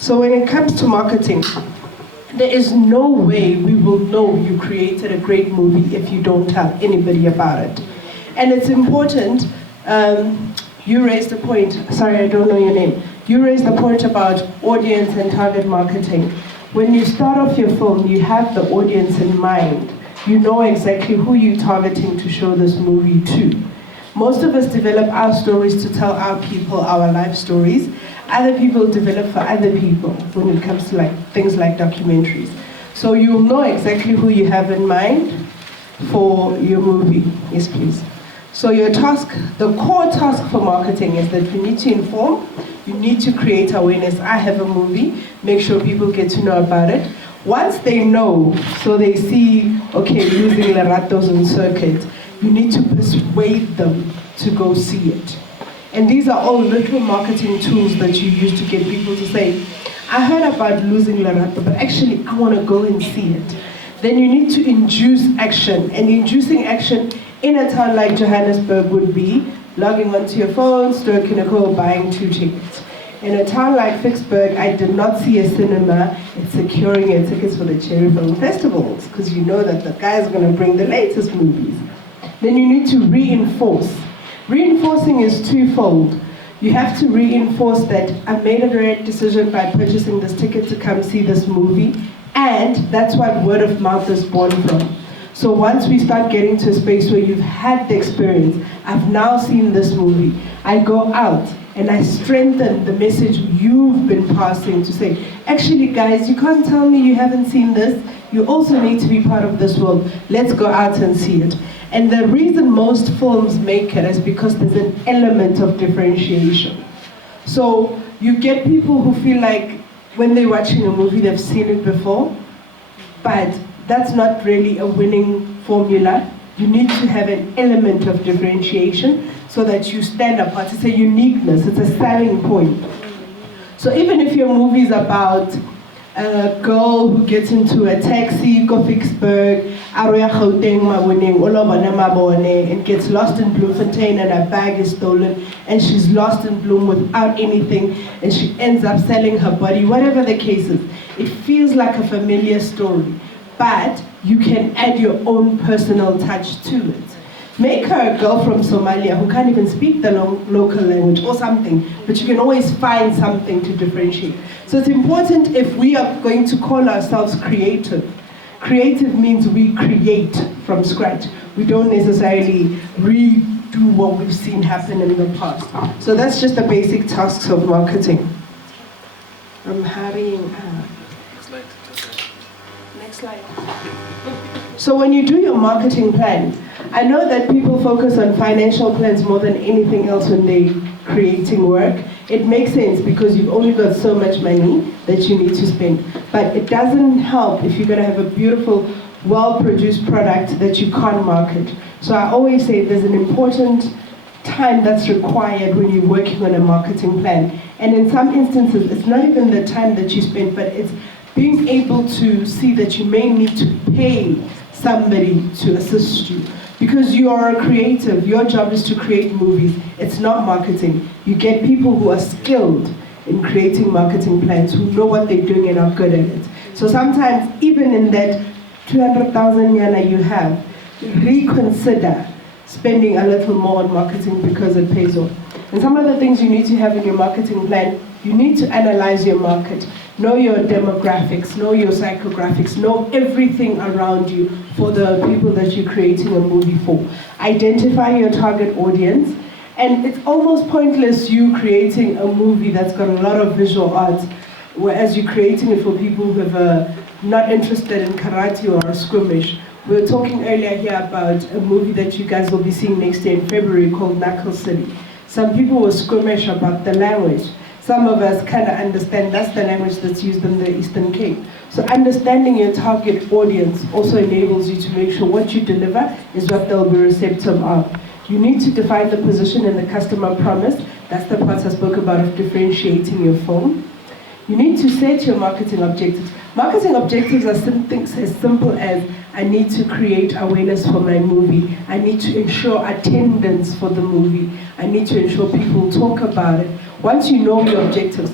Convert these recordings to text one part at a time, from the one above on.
So when it comes to marketing, there is no way we will know you created a great movie if you don't tell anybody about it. And it's important, you raised the point, sorry, I don't know your name. You raised the point about audience and target marketing. When you start off your film, you have the audience in mind. You know exactly who you're targeting to show this movie to. Most of us develop our stories to tell our people our life stories. Other people develop for other people when it comes to things like documentaries. So you'll know exactly who you have in mind for your movie. Yes, please. So your task, the core task for marketing is that you need to inform, you need to create awareness. I have a movie, make sure people get to know about it. Once they know, so they see, okay, using Leratos on circuit, you need to persuade them to go see it. And these are all little marketing tools that you use to get people to say, I heard about losing Lerato, but actually I want to go and see it. Then you need to induce action, and inducing action in a town like Johannesburg would be logging onto your phone, stroking a call, buying 2 tickets. In a town like Vicksburg, I did not see a cinema. It's securing your tickets for the Cherry Film Festivals, because you know that the guys are going to bring the latest movies. Then you need to reinforce. Reinforcing is twofold. You have to reinforce that I made a right decision by purchasing this ticket to come see this movie, and that's what word of mouth is born from. So once we start getting to a space where you've had the experience, I've now seen this movie, I go out and I strengthen the message you've been passing to say, actually guys, you can't tell me you haven't seen this, you also need to be part of this world, let's go out and see it. And the reason most films make it is because there's an element of differentiation. So you get people who feel like when they're watching a movie, they've seen it before, but that's not really a winning formula. You need to have an element of differentiation so that you stand apart. It's a uniqueness, it's a selling point. So even if your movie is about a girl who gets into a taxi, go Vicksburg, and gets lost in Bloemfontein and her bag is stolen and she's lost in Bloem without anything and she ends up selling her body, whatever the case is, it feels like a familiar story, but you can add your own personal touch to it. Make her a girl from Somalia who can't even speak the local language or something, but you can always find something to differentiate. So it's important if we are going to call ourselves creative. Creative means we create from scratch. We don't necessarily redo what we've seen happen in the past. So that's just the basic tasks of marketing. I'm hurrying up. Next slide. So when you do your marketing plan, I know that people focus on financial plans more than anything else when they're creating work. It makes sense because you've only got so much money that you need to spend. But it doesn't help if you're going to have a beautiful, well-produced product that you can't market. So I always say there's an important time that's required when you're working on a marketing plan. And in some instances, it's not even the time that you spend, but it's being able to see that you may need to pay somebody to assist you. Because you are a creative, your job is to create movies. It's not marketing. You get people who are skilled in creating marketing plans, who know what they're doing and are good at it. So sometimes, even in that 200,000 yana you have, reconsider spending a little more on marketing because it pays off. And some of the things you need to have in your marketing plan, you need to analyze your market. Know your demographics, know your psychographics, know everything around you for the people that you're creating a movie for. Identify your target audience, and it's almost pointless you creating a movie that's got a lot of visual arts, whereas you're creating it for people who are not interested in karate or a skirmish. We were talking earlier here about a movie that you guys will be seeing next year in February called Knuckle City. Some people were skirmish about the language. Some of us kind of understand that's the language that's used in the Eastern Cape. So understanding your target audience also enables you to make sure what you deliver is what they'll be receptive of. You need to define the position and the customer promise. That's the part I spoke about of differentiating your film. You need to set your marketing objectives. Marketing objectives are something as simple as I need to create awareness for my movie. I need to ensure attendance for the movie. I need to ensure people talk about it. Once you know your objectives,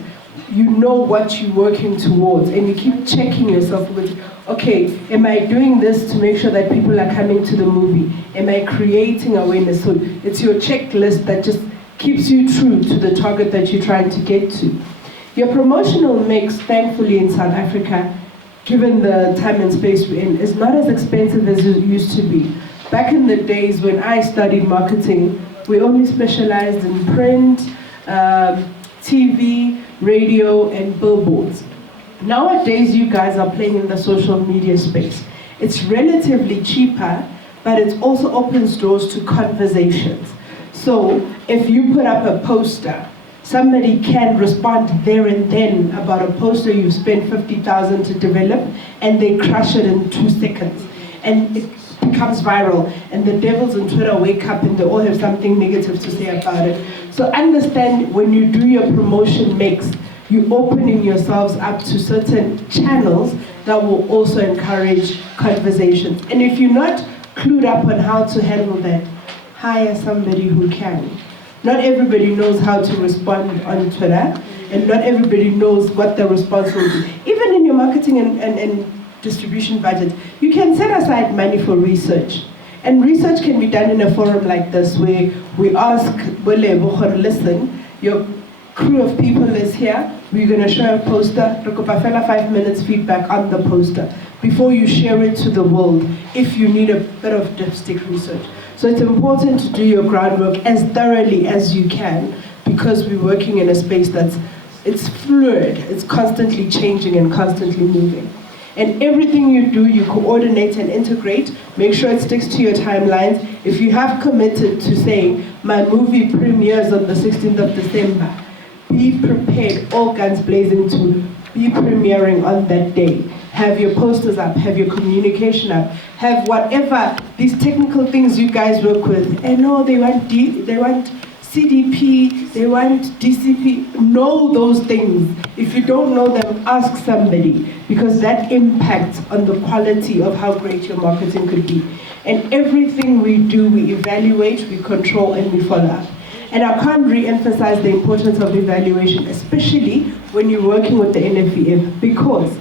you know what you're working towards, and you keep checking yourself with, okay, am I doing this to make sure that people are coming to the movie? Am I creating awareness? So it's your checklist that just keeps you true to the target that you're trying to get to. Your promotional mix, thankfully in South Africa, given the time and space we're in, is not as expensive as it used to be. Back in the days when I studied marketing, we only specialized in print, TV, radio, and billboards. Nowadays, you guys are playing in the social media space. It's relatively cheaper, but it also opens doors to conversations. So if you put up a poster, somebody can respond there and then about a poster you've spent 50,000 to develop, and they crush it in 2 seconds. And it becomes viral, and the devils on Twitter wake up and they all have something negative to say about it. So understand, when you do your promotion mix, you're opening yourselves up to certain channels that will also encourage conversations. And if you're not clued up on how to handle that, hire somebody who can. Not everybody knows how to respond on Twitter, and not everybody knows what the response will be. Even in your marketing and distribution budget, you can set aside money for research. And research can be done in a forum like this, where we ask, listen, your crew of people is here, we're going to share a poster, 5 minutes feedback on the poster before you share it to the world, if you need a bit of dipstick research. So it's important to do your groundwork as thoroughly as you can, because we're working in a space it's fluid, it's constantly changing and constantly moving. And everything you do, you coordinate and integrate, make sure it sticks to your timelines. If you have committed to saying, my movie premieres on the 16th of December, be prepared, all guns blazing, to be premiering on that day. Have your posters up, have your communication up, have whatever these technical things you guys work with. And no, they want CDP, they want DCP. Know those things. If you don't know them, ask somebody, because that impacts on the quality of how great your marketing could be. And everything we do, we evaluate, we control, and we follow up. And I can't re-emphasize the importance of evaluation, especially when you're working with the NFVF, because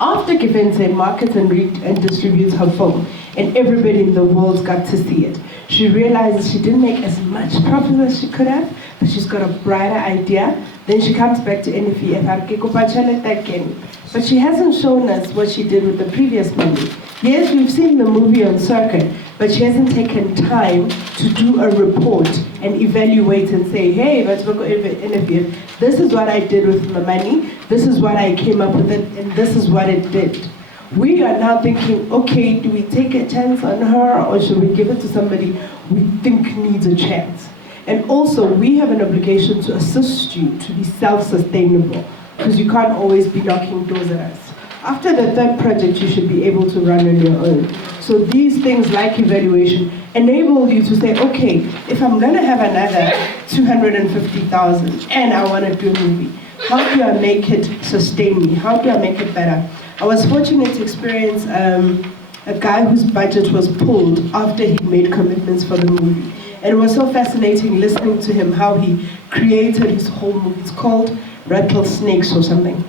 after Gifense markets and distributes her phone, and everybody in the world got to see it, she realizes she didn't make as much profit as she could have, but she's got a brighter idea. Then she comes back to NFVF again. But she hasn't shown us what she did with the previous money. Yes, we've seen the movie on circuit, but she hasn't taken time to do a report and evaluate and say, hey, let's look at NFVF. This is what I did with my money, this is what I came up with it, and this is what it did. We are now thinking, okay, do we take a chance on her, or should we give it to somebody we think needs a chance? And also, we have an obligation to assist you to be self-sustainable, because you can't always be knocking doors at us. After the 3rd project, you should be able to run on your own. So these things like evaluation enable you to say, okay, if I'm gonna have another 250,000 and I wanna do a movie, how do I make it sustain me? How do I make it better? I was fortunate to experience a guy whose budget was pulled after he made commitments for the movie. And it was so fascinating listening to him, how he created his whole movie. It's called Rattlesnakes or something.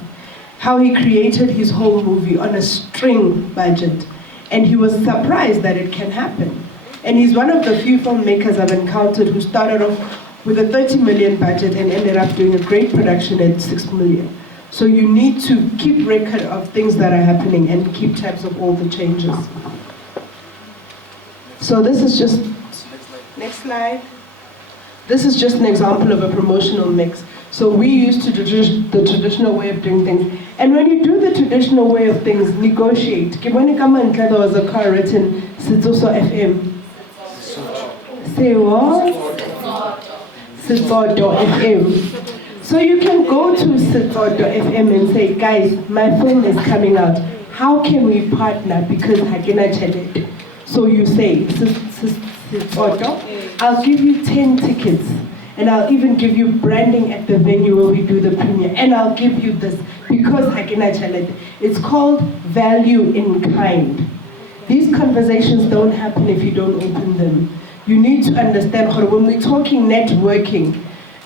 How he created his whole movie on a string budget. And he was surprised that it can happen. And he's one of the few filmmakers I've encountered who started off with a 30 million budget and ended up doing a great production at 6 million. So you need to keep record of things that are happening and keep tabs of all the changes. So this is just, next slide. This is just an example of a promotional mix. So we used to do the traditional way of doing things. And when you do the traditional way of things, negotiate. There was a car written, Sitsoso FM. Say what? Sitsoso FM. So you can go to Sitsoso FM and say, guys, my film is coming out. How can we partner? Because Hagina Chalet. So you say, Sitsoso, I'll give you 10 tickets. And I'll even give you branding at the venue where we do the premiere. And I'll give you this, because Hagina Chalet. It's called value in kind. These conversations don't happen if you don't open them. You need to understand, when we're talking networking,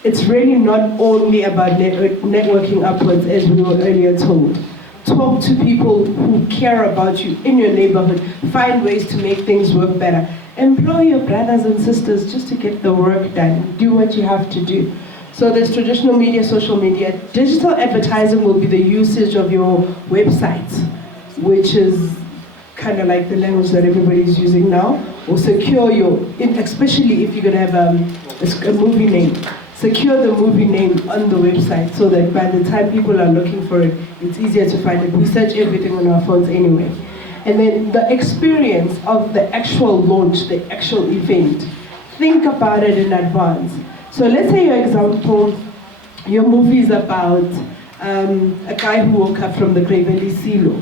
It's really not only about networking upwards, as we were earlier told. Talk to people who care about you in your neighborhood. Find ways to make things work better. Employ your brothers and sisters just to get the work done. Do what you have to do. So there's traditional media, social media. Digital advertising will be the usage of your website, which is kind of like the language that everybody's using now. Or secure especially if you're going to have a movie name. Secure the movie name on the website so that by the time people are looking for it, it's easier to find it. We search everything on our phones anyway. And then the experience of the actual launch, the actual event, think about it in advance. So let's say, for example, your movie is about a guy who woke up from the grave, Elisilo.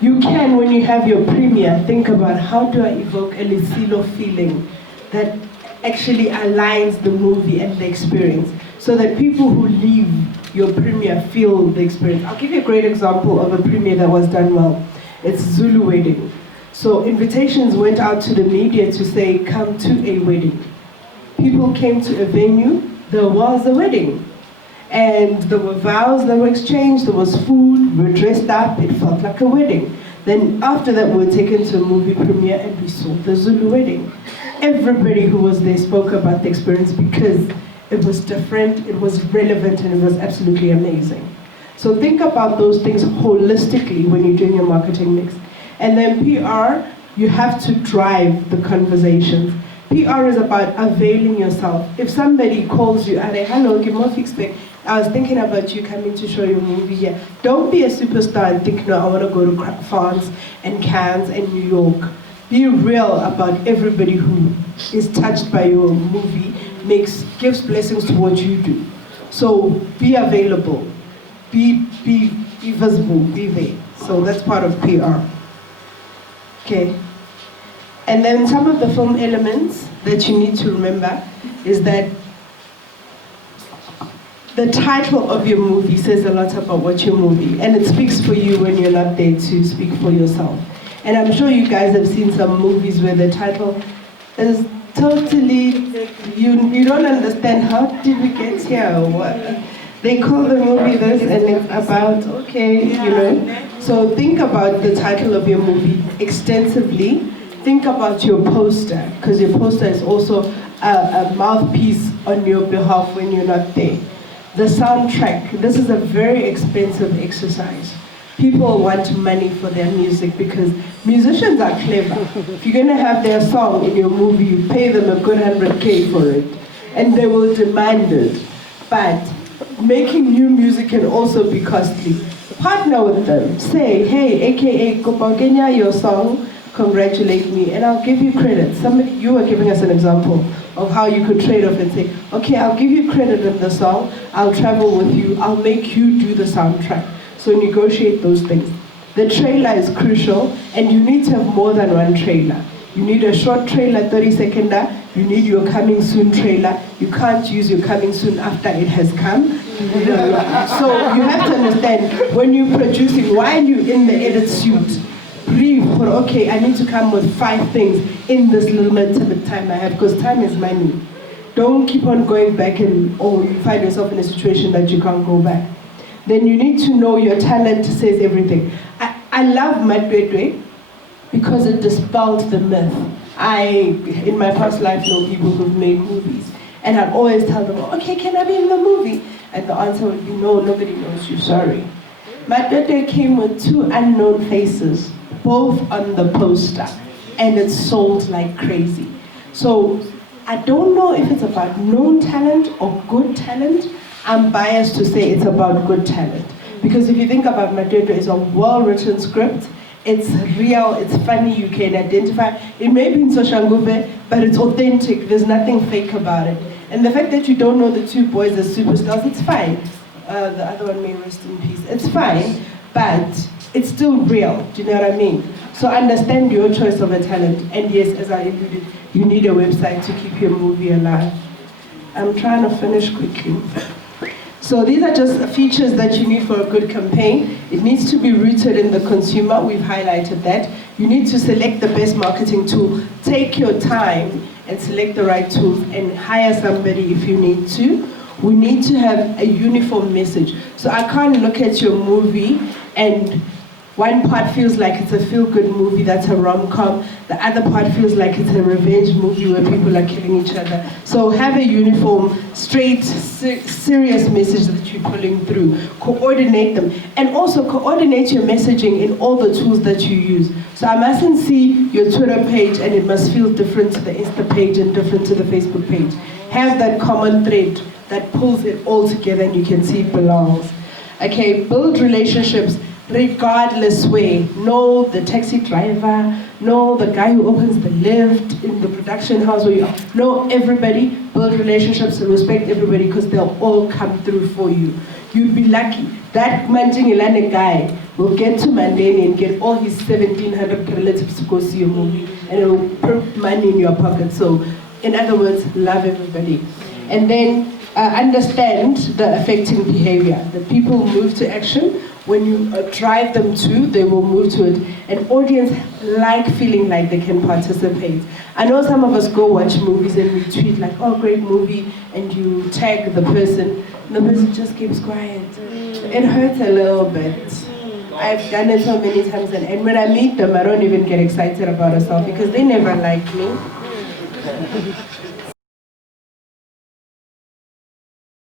You can, when you have your premiere, think about how do I evoke a Elisilo feeling that actually aligns the movie and the experience, so that people who leave your premiere feel the experience. I'll give you a great example of a premiere that was done well. It's Zulu wedding. So invitations went out to the media to say, come to a wedding. People came to a venue, there was a wedding. And there were vows that were exchanged, there was food, we were dressed up, it felt like a wedding. Then after that, we were taken to a movie premiere and we saw the Zulu wedding. Everybody who was there spoke about the experience because it was different, it was relevant, and it was absolutely amazing. So think about those things holistically when you're doing your marketing mix. And then PR, you have to drive the conversations. PR is about availing yourself. If somebody calls you, hello, give more feedback. I was thinking about you coming to show your movie here. Don't be a superstar and think, no, I want to go to France and Cannes and New York. Be real about everybody who is touched by your movie, gives blessings to what you do. So be available, be visible, be there. So that's part of PR. Okay. And then some of the film elements that you need to remember is that the title of your movie says a lot about what your movie, and it speaks for you when you're not there to speak for yourself. And I'm sure you guys have seen some movies where the title is totally, you don't understand how did we get here or what. They call the movie this and it's about, okay, you know. So think about the title of your movie extensively. Think about your poster, because your poster is also a mouthpiece on your behalf when you're not there. The soundtrack, this is a very expensive exercise. People want money for their music because musicians are clever. If you're gonna have their song in your movie, you pay them a good 100K for it, and they will demand it. But making new music can also be costly. Partner with them. Say, hey, AKA Kopagenya, your song, congratulate me, and I'll give you credit. You were giving us an example of how you could trade off and say, okay, I'll give you credit in the song, I'll travel with you, I'll make you do the soundtrack. So negotiate those things. The trailer is crucial, and you need to have more than one trailer. You need a short trailer, 30-seconder. You need your coming soon trailer. You can't use your coming soon after it has come. So you have to understand, when you're producing, while you're in the edit suite, brief for, okay, I need to come with 5 things in this little bit of time I have, because time is money. Don't keep on going back and, you find yourself in a situation that you can't go back. Then you need to know your talent says everything. I love Madwedwe because it dispelled the myth. In my past life, know people who've made movies. And I'd always tell them, okay, can I be in the movie? And the answer would be, no, nobody knows you, sorry. Madwedwe came with 2 unknown faces, both on the poster, and it sold like crazy. So I don't know if it's about known talent or good talent. I'm biased to say it's about good talent. Because if you think about Madwedwe, it's a well-written script, it's real, it's funny, you can identify. It may be in Soshanguve, but it's authentic, there's nothing fake about it. And the fact that you don't know the 2 boys as superstars, it's fine. The other one may rest in peace. It's fine, but it's still real, do you know what I mean? So understand your choice of a talent. And yes, as I alluded, you need a website to keep your movie alive. I'm trying to finish quickly. So these are just features that you need for a good campaign. It needs to be rooted in the consumer. We've highlighted that. You need to select the best marketing tool. Take your time and select the right tools and hire somebody if you need to. We need to have a uniform message. So I can't look at your movie and one part feels like it's a feel-good movie, that's a rom-com. The other part feels like it's a revenge movie where people are killing each other. So have a uniform, straight, serious message that you're pulling through. Coordinate them. And also coordinate your messaging in all the tools that you use. So I mustn't see your Twitter page and it must feel different to the Insta page and different to the Facebook page. Have that common thread that pulls it all together and you can see it belongs. Okay, build relationships. Regardless way, know the taxi driver, know the guy who opens the lift in the production house where you are. Know everybody, build relationships and respect everybody because they'll all come through for you. You'll be lucky. That Manjingilane guy will get to Mandeni and get all his 1,700 relatives to go see your movie and it will put money in your pocket. So, in other words, love everybody. And then understand the affecting behavior. The people move to action. When you drive them to, they will move to it. An audience like feeling like they can participate. I know some of us go watch movies and we tweet like, oh, great movie, and you tag the person, and the person just keeps quiet. It hurts a little bit. I've done it so many times, and when I meet them, I don't even get excited about a selfie because they never like me.